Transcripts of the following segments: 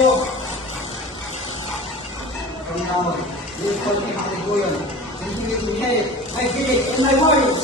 So, from now, we will take the Goyon, continue to help my village and my warriors.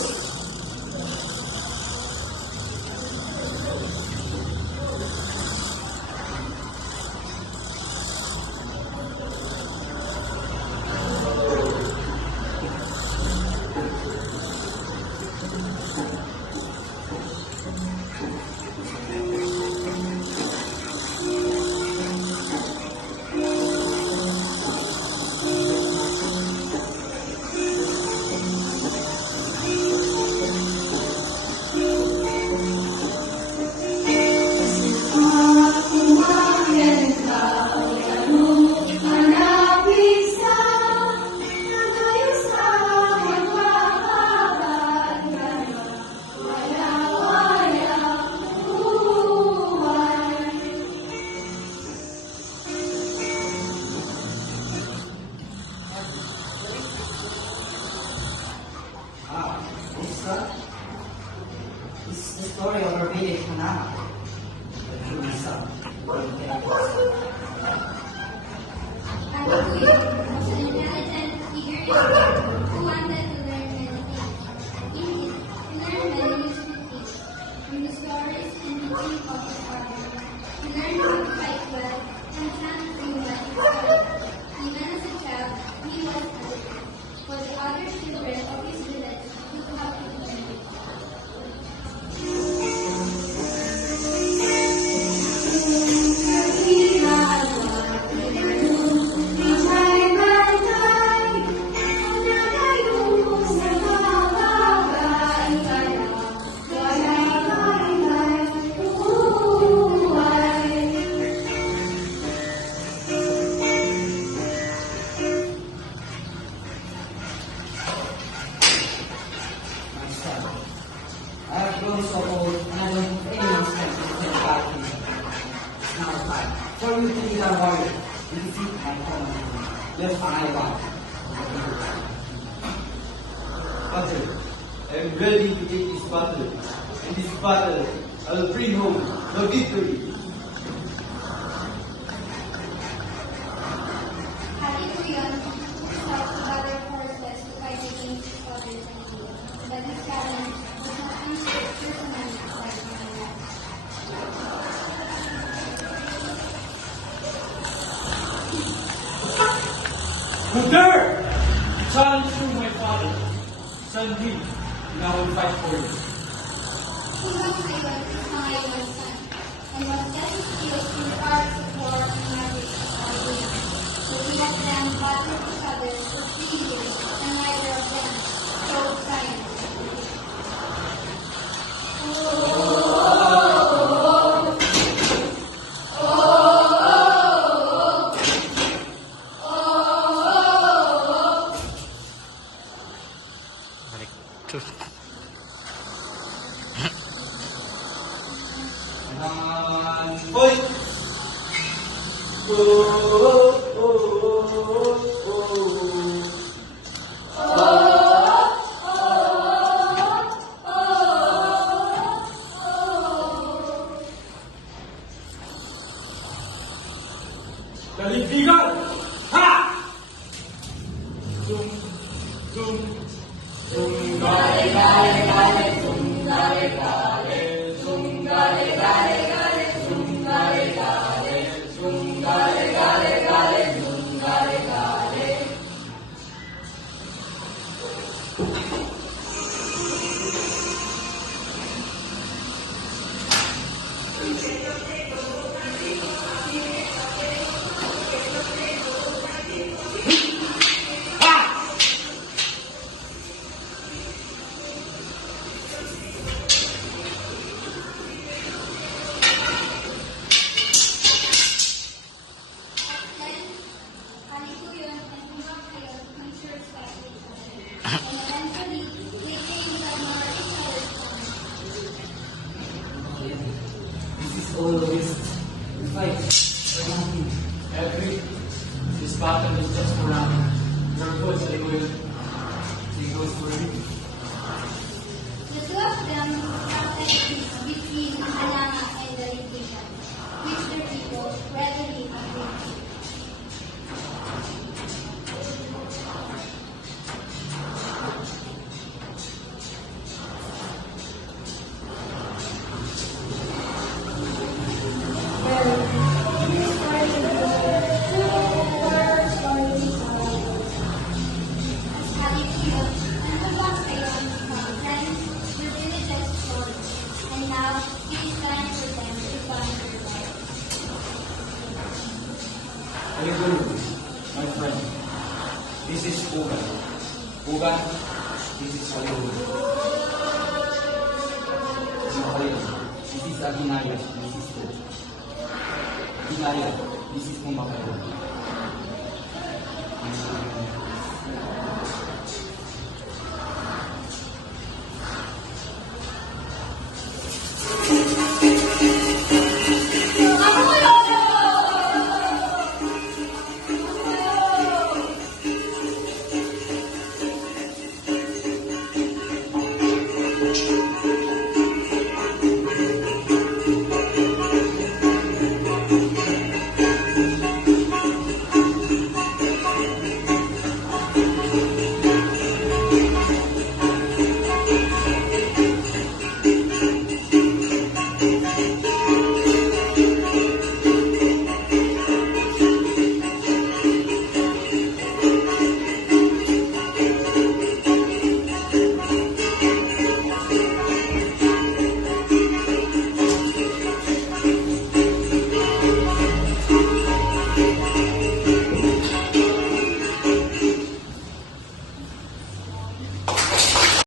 This is the story of our village, Hanama. The true son. Hallelujah was an intelligent, eager young who wanted to learn many things. Indeed, he learned many useful things from the stories and teaching of his father. He learned how to fight well and chant through what he studied. Even as a child, he was hesitant for the other children of his village to help him learn. My son, I have grown so old and I don't have anyone's strength to take back to me. It's now time for you to be our warrior and defeat my enemy, the Fire. Father, I am ready to take this battle. In this battle, I will bring home the victory. Hallelujah sought to gather forces to fight against his father's enemy, but his challenge was not answered personally by Manoel. Who dare challenge you, my father? Send me, and I will fight for you. King Ivan is my young son, and was getting skills in the arts of war and magic of Hallelujah. But he had them battled each other for 3 years, and neither of them showed signs of defeat. And fight! Oh, oh, oh, oh. Daligdigan! Ha! Zoom, zoom, zoom, gale, gale, gale, zoom, gale, gale, zoom, gale, gale, gale, zoom, gale, gale, zoom, gale, gale, gale, zoom, gale, gale. Then, Hallelujah and Kumakayon ensured salvation, and eventually they came to acknowledge each other's promise. This is all the waste. We fight for nothing. Every, this battle is just for round. Your goods, Daligdigan. They goes for you. The two of them started peace between Hanama and Daligdigan, which the people readily accepted. This is Pugan. Pugan, this is Kalun. This is Aginaya, my sister. Aginaya, this is Pumakalo.